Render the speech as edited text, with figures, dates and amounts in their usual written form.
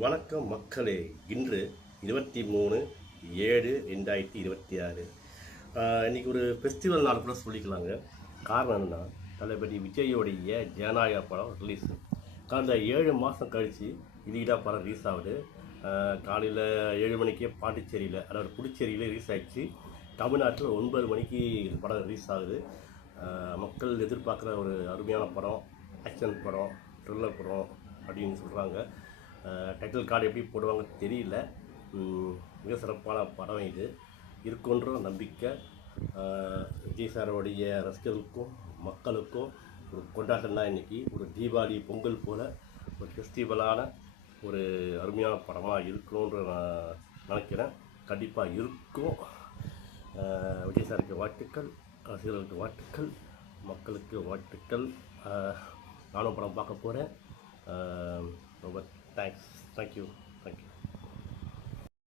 வணக்கம் மக்களே. இன்று 23/7/2026. இன்றைக்கி ஒரு ஃபெஸ்டிவல் நாள் கூட சொல்லிக்கலாங்க. காரணம் என்னென்னா, தளபதி விஜயோடைய ஜனநாயக படம் ரிலீஸ். கடந்த 7 மாதம் கழித்து இதுதான் படம் ரிலீஸ் ஆகுது. காலையில் 7 மணிக்கே பாண்டிச்சேரியில், அதாவது புதுச்சேரியில் ரிலீஸ் ஆகிடுச்சு. தமிழ்நாட்டில் 9 மணிக்கு இந்த படம் ரிலீஸ் ஆகுது. மக்கள் எதிர்பார்க்குற ஒரு அருமையான படம், ஆக்ஷன் படம், த்ரில்லர் படம் அப்படின்னு சொல்கிறாங்க. டைட்டில் கார்டு எப்படி போடுவாங்கன்னு தெரியல. மிக சிறப்பான படம் இது இருக்குன்ற நம்பிக்கை. விஜய் சாரோடைய ரசிகர்களுக்கும் மக்களுக்கும் ஒரு கொண்டாட்டம் தான் இன்றைக்கி. ஒரு தீபாவளி பொங்கல் போல் ஒரு ஃபெஸ்டிவலான ஒரு அருமையான படமாக இருக்கணுன்ற நான் நினைக்கிறேன். கண்டிப்பாக இருக்கும். விஜய் சாருக்கு வாழ்த்துக்கள், ரசிகர்களுக்கு வாழ்த்துக்கள், மக்களுக்கு வாழ்த்துக்கள். நானும் படம் பார்க்க போகிறேன். ரொம்ப தேங்க்ஸ். தேங்க்யூ.